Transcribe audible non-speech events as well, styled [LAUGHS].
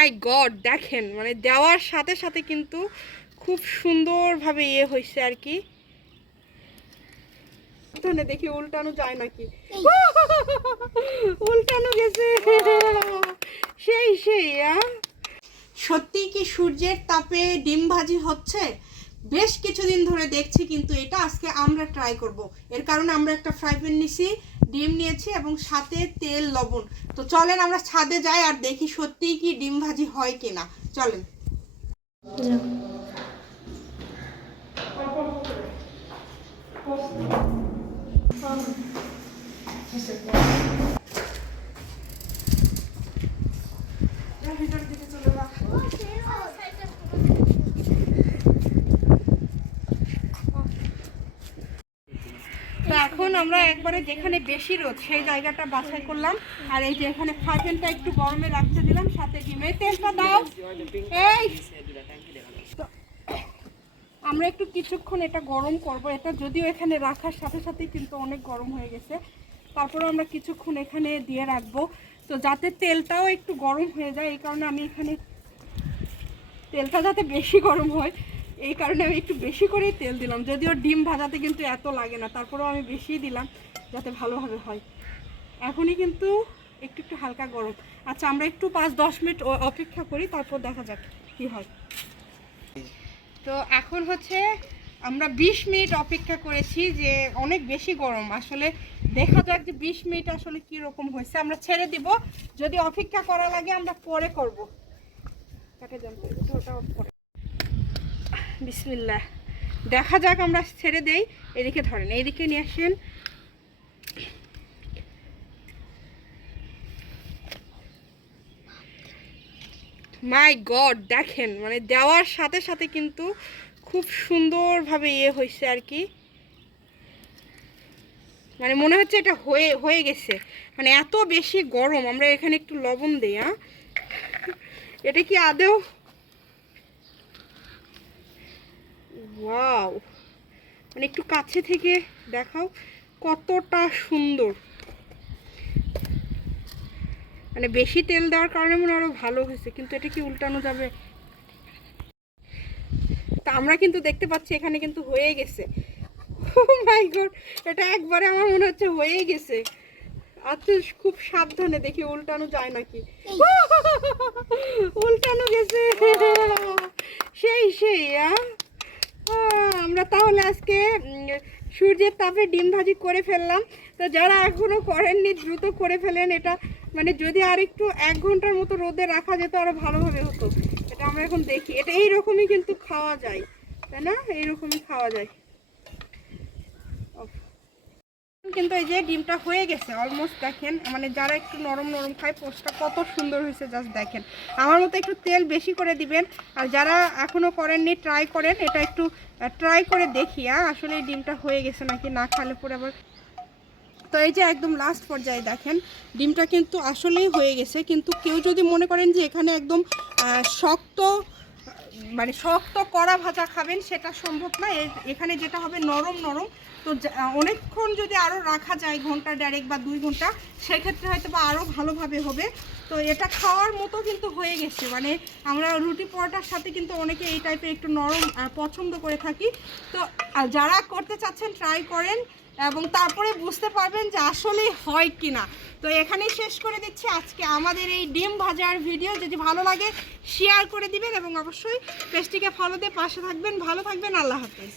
মাই god দেখেন মানে দেওয়ার সাথে সাথে কিন্তু খুব সুন্দরভাবে ইয়ে হয়েছে আর কি। দেখি উল্টানো যায় নাকি? উল্টানো গেছে। সেই সেই সত্যি কি সূর্যের তাপে ডিম ভাজি হচ্ছে? বেশ কিছুদিন ধরে দেখছি, কিন্তু এটা আজকে আমরা ট্রাই করব। এর কারণে আমরা একটা ফ্রাই প্যান নিছি, ডিম নিয়েছি এবং সাথে তেল, লবণ। তো চলেন আমরা ছাদে যাই আর দেখি সত্যিই কি ডিম ভাজি হয় কিনা। চলেন। ভিতর দিকে চলে যা তো এখন আমরা একবারে যেখানে বেশি রোদ, সেই জায়গাটা বাছাই করলাম। আর এই যে এখানে ফ্রাইপ্যানটা একটু গরমে রাখতে দিলাম, সাথে ডিমের তেলটা দাও। এই! আমরা একটু কিছুক্ষণ এটা গরম করব। এটা যদিও এখানে রাখার সাথে সাথেই কিন্তু অনেক গরম হয়ে গেছে। তারপরে আমরা কিছুক্ষণ এখানে দিয়ে রাখব। তো যাতে তেলটাও একটু গরম হয়ে যায়, এই কারণে আমি এখানে তেলটা যাতে বেশি গরম হয় এই কারণে আমি একটু বেশি করেই তেল দিলাম। যদিও ডিম ভাজাতে কিন্তু এত লাগে না তারপরেও আমি বেশি দিলাম যাতে ভালোভাবে হয়। এখনই কিন্তু একটু একটু হালকা গরম। আচ্ছা আমরা একটু পাঁচ দশ মিনিট অপেক্ষা করি তারপর দেখা যাক কি হয়। তো এখন হচ্ছে আমরা বিশ মিনিট অপেক্ষা করেছি যে অনেক বেশি গরম। আসলে দেখা যাক যে বিশ মিনিট আসলে কি রকম হয়েছে। আমরা ছেড়ে দিব। যদি অপেক্ষা করা লাগে আমরা পরে করব। কাটে যান তো, একটু ওটা করে। বিসমিল্লাহ। দেখা যাক আমরা ছেড়ে দেই, এদিকে ধরেন, এইদিকে নিয়ে আসেন। মাই গড, দেখেন মানে দেওয়ার সাথে সাথে কিন্তু খুব সুন্দরভাবে ইয়ে হয়েছে আর কি। মানে মনে হচ্ছে এটা হয়ে হয়ে গেছে। মানে এত বেশি গরম, আমরা এখানে একটু লবণ দিই হ্যাঁ? এটা কি আদেও ওয়াও মানে একটু কাছে থেকে দেখাও কতটা সুন্দর। মানে বেশি তেল দেওয়ার কারণে মনে হয় আরও ভালো হয়েছে কিন্তু এটা কি উল্টানো যাবে? তা আমরা কিন্তু দেখতে পাচ্ছি এখানে কিন্তু হয়ে গেছে। মাই গড এটা একবারে আমার মনে হচ্ছে হয়ে গেছে। আচ্ছা খুব সাবধানে দেখি উল্টানো যায় নাকি। [LAUGHS] উল্টানো গেছে। সেই সেই আমরা তাহলে আজকে সূর্যের তাপে ডিম ভাজি করে ফেললাম। তো যারা এখনও করেননি, দ্রুত করে ফেলেন। এটা মানে যদি আর একটু এক ঘণ্টার মতো রোদে রাখা যেত আরও ভালোভাবে হতো। এটা আমরা এখন দেখি। এটা এইরকমই কিন্তু খাওয়া যায়। তাই না? এইরকমই খাওয়া যায়। কিন্তু এই যে ডিমটা হয়ে গেছে অলমোস্ট দেখেন মানে যারা একটু নরম নরম খায়, পোস্টটা কত সুন্দর হয়েছে জাস্ট দেখেন। আমার মতো একটু তেল বেশি করে দিবেন, আর যারা এখনও করেননি ট্রাই করেন, এটা একটু ট্রাই করে দেখি হ্যাঁ আসলে এই ডিমটা হয়ে গেছে নাকি, না খালে পরে আবার। তো এই যে একদম লাস্ট পর্যায়ে দেখেন, ডিমটা কিন্তু আসলেই হয়ে গেছে, কিন্তু কেউ যদি মনে করেন যে এখানে একদম শক্ত মানে শক্ত কড়া ভাজা খাবেন, সেটা সম্ভব না। এখানে যেটা হবে নরম নরম। তো অনেকক্ষণ যদি আরও রাখা যায়, ঘণ্টা দেড়েক বা দুই ঘণ্টা, সেক্ষেত্রে হয়তো বা আরও ভালোভাবে হবে। তো এটা খাওয়ার মতো কিন্তু হয়ে গেছে। মানে আমরা রুটি পরোটার সাথে কিন্তু অনেকে এই টাইপের একটু নরম পছন্দ করে থাকি। তো যারা করতে চাচ্ছেন ট্রাই করেন। এবং তারপরে বুঝতে পারবেন যে আসলে হয় কি না তো এখানেই শেষ করে দিচ্ছি আজকে আমাদের এই ডিম ভাজার ভিডিও যদি ভালো লাগে শেয়ার করে দিবেন এবং অবশ্যই পেজটিকে ফলো দিয়ে পাশে থাকবেন। ভালো থাকবেন, আল্লাহ হাফেজ।